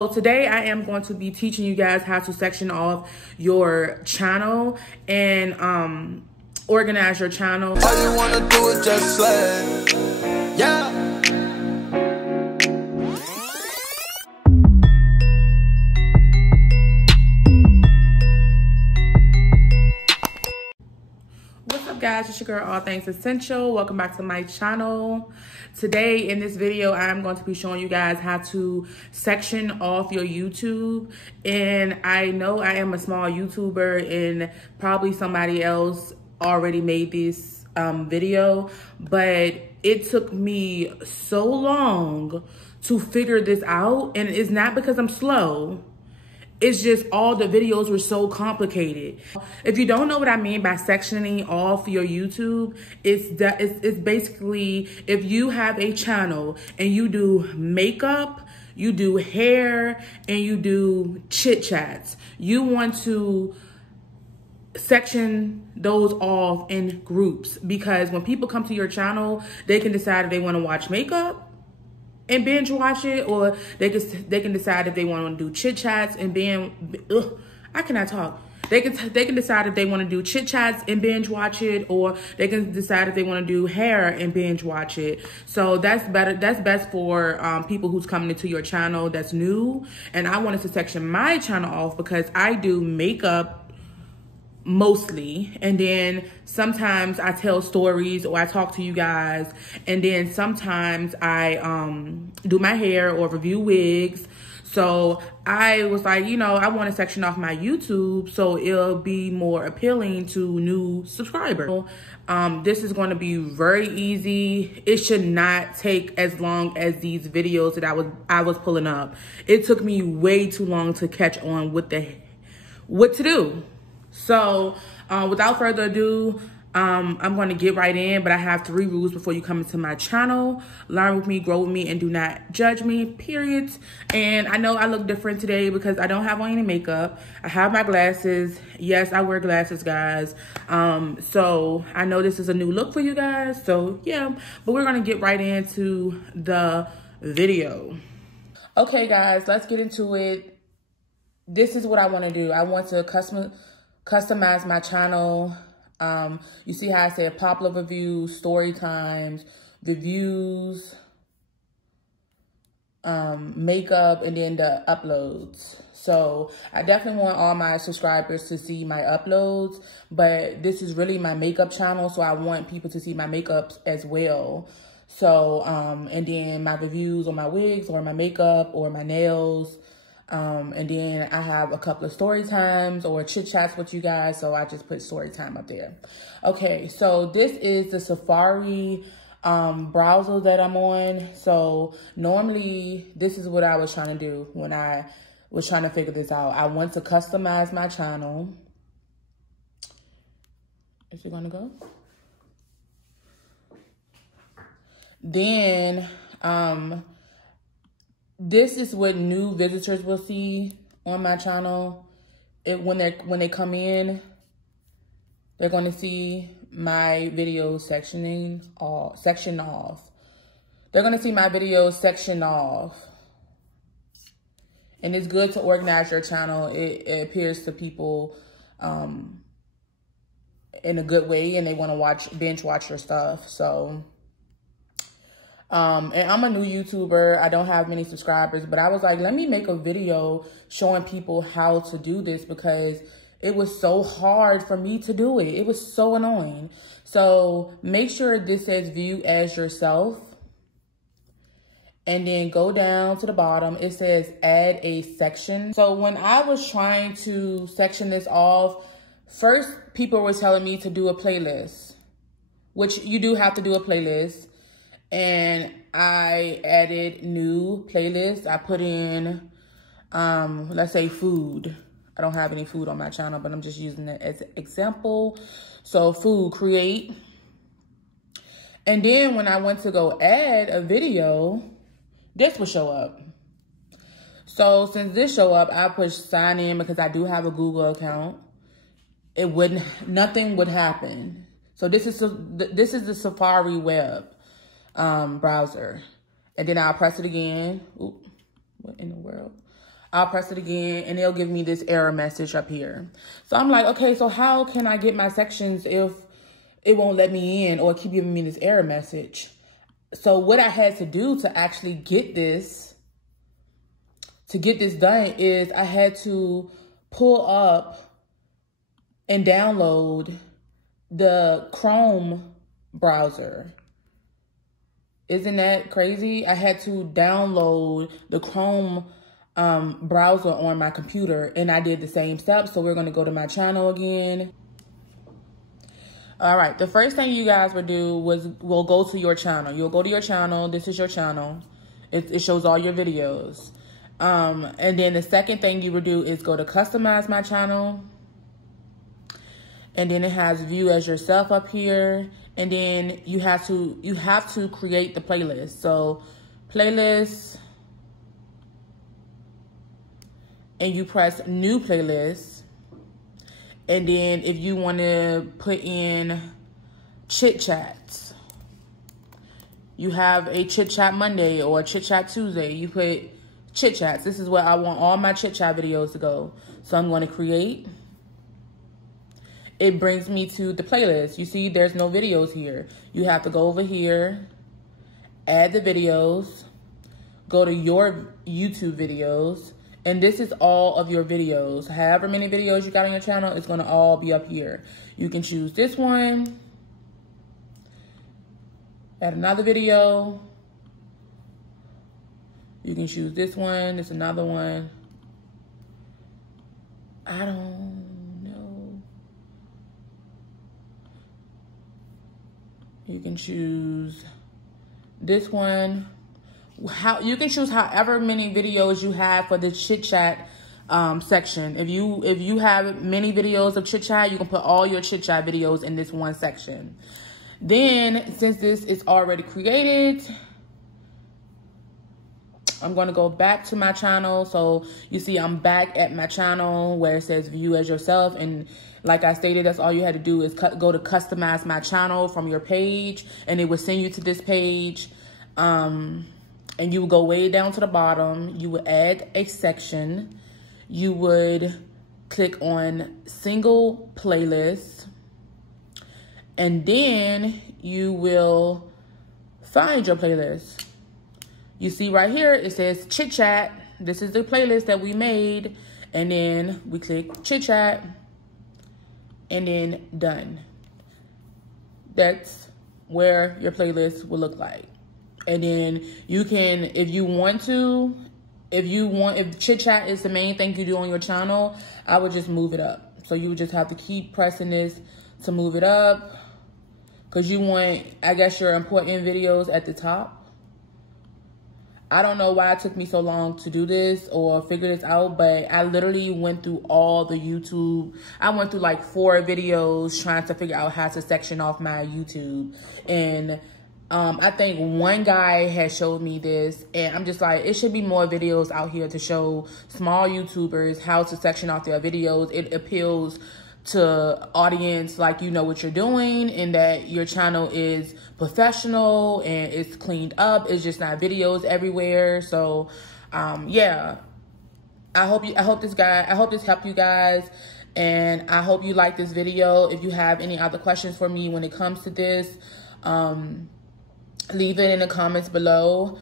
So today I am going to be teaching you guys how to section off your channel and organize your channel. All you wanna do is just slay. Yeah. What's up guys, it's your girl All Things Essential. Welcome back to my channel. Today in this video I'm going to be showing you guys how to section off your YouTube. And I know I am a small YouTuber and probably somebody else already made this video, but it took me so long to figure this out. And it's not because I'm slow. It's just all the videos were so complicated. If you don't know what I mean by sectioning off your YouTube, it's basically if you have a channel and you do makeup, you do hair, and you do chit chats, you want to section those off in groups, because when people come to your channel, they can decide if they want to watch makeup and binge watch it, or they can decide if they want to do chit chats and I cannot talk. They can decide if they want to do chit chats and binge watch it, or they can decide if they want to do hair and binge watch it. So that's better. That's best for people who's coming into your channel that's new. And I wanted to section my channel off because I do makeup mostly, and then sometimes I tell stories or I talk to you guys, and then sometimes I do my hair or review wigs. So I was like, you know, I want to section off my YouTube so it'll be more appealing to new subscribers. This is going to be very easy. It should not take as long as these videos that I was pulling up. It took me way too long to catch on what to do. So without further ado, I'm going to get right in, but I have 3 rules before you come into my channel. Learn with me, grow with me, and do not judge me, period. And I know I look different today because I don't have on any makeup. I have my glasses. Yes, I wear glasses, guys. So I know this is a new look for you guys. So yeah, but we're going to get right into the video. Okay, guys, let's get into it. This is what I want to do. I want to customize my channel. You see how I said popular reviews, story times, reviews, makeup, and then the uploads. So I definitely want all my subscribers to see my uploads, but this is really my makeup channel, so I want people to see my makeups as well. So, and then my reviews on my wigs or my makeup or my nails. And then I have a couple of story times or chit chats with you guys. So I just put story time up there. Okay. So this is the Safari, browser that I'm on. So normally this is what I was trying to do when I was trying to figure this out. I want to customize my channel. Is it gonna go? Then, this is what new visitors will see on my channel. When they come in, they're going to see my video section off. They're going to see my videos section off. And it's good to organize your channel. It appears to people in a good way, and they want to binge watch your stuff. So and I'm a new YouTuber. I don't have many subscribers, but I was like, let me make a video showing people how to do this because it was so hard for me to do it. It was so annoying. So make sure this says view as yourself. And then go down to the bottom. It says add a section. So when I was trying to section this off, first people were telling me to do a playlist, which you do have to do a playlist. And I added new playlists. I put in, let's say food. I don't have any food on my channel, but I'm just using it as an example. So food, create. And then when I went to go add a video, this will show up. So since this show up, I pushed sign in because I do have a Google account. Nothing would happen. So this is the Safari web browser, and then I'll press it again. Oop, what in the world? I'll press it again and it'll give me this error message up here. So I'm like, okay, so how can I get my sections if it won't let me in or keep giving me this error message? So what I had to do to actually get this done is I had to pull up and download the Chrome browser. Isn't that crazy? I had to download the Chrome browser on my computer, and I did the same steps. So we're going to go to my channel again. All right, the first thing you guys would do will go to your channel. You'll go to your channel. This is your channel. It shows all your videos. And then the second thing you would do is go to customize my channel. And then it has view as yourself up here. And then you have to create the playlist. So playlist, and you press new playlist. And then if you want to put in chit chats, you have a chit chat Monday or a chit chat Tuesday. You put chit chats. This is where I want all my chit chat videos to go. So I'm going to create. It brings me to the playlist. You see there's no videos here. You have to go over here, add the videos, go to your YouTube videos, and this is all of your videos. However many videos you got on your channel, it's going to all be up here. You can choose this one, add another video. You can choose this one. There's another one. I don't know. You can choose this one. You can choose however many videos you have for the chit chat section. If you have many videos of chit chat, you can put all your chit chat videos in this one section. Then, since this is already created, I'm going to go back to my channel. So you see I'm back at my channel where it says view as yourself. And like I stated, that's all you had to do is go to customize my channel from your page, and it will send you to this page. And you would go way down to the bottom. You would add a section. You would click on single playlist. And then you will find your playlist. You see right here, it says Chit Chat. This is the playlist that we made. And then we click Chit Chat. And then done. That's where your playlist will look like. And then you can, if Chit Chat is the main thing you do on your channel, I would just move it up. So you would just have to keep pressing this to move it up. Because you want, I guess, your important videos at the top. I don't know why it took me so long to do this or figure this out, but I literally went through all the YouTube. I went through like 4 videos trying to figure out how to section off my YouTube. And I think one guy had showed me this, and I'm just like, it should be more videos out here to show small YouTubers how to section off their videos. It appeals to audience like you know what you're doing, and that your channel is professional and it's cleaned up. It's just not videos everywhere. So yeah, I hope this helped you guys, and I hope you like this video. If you have any other questions for me when it comes to this, leave it in the comments below.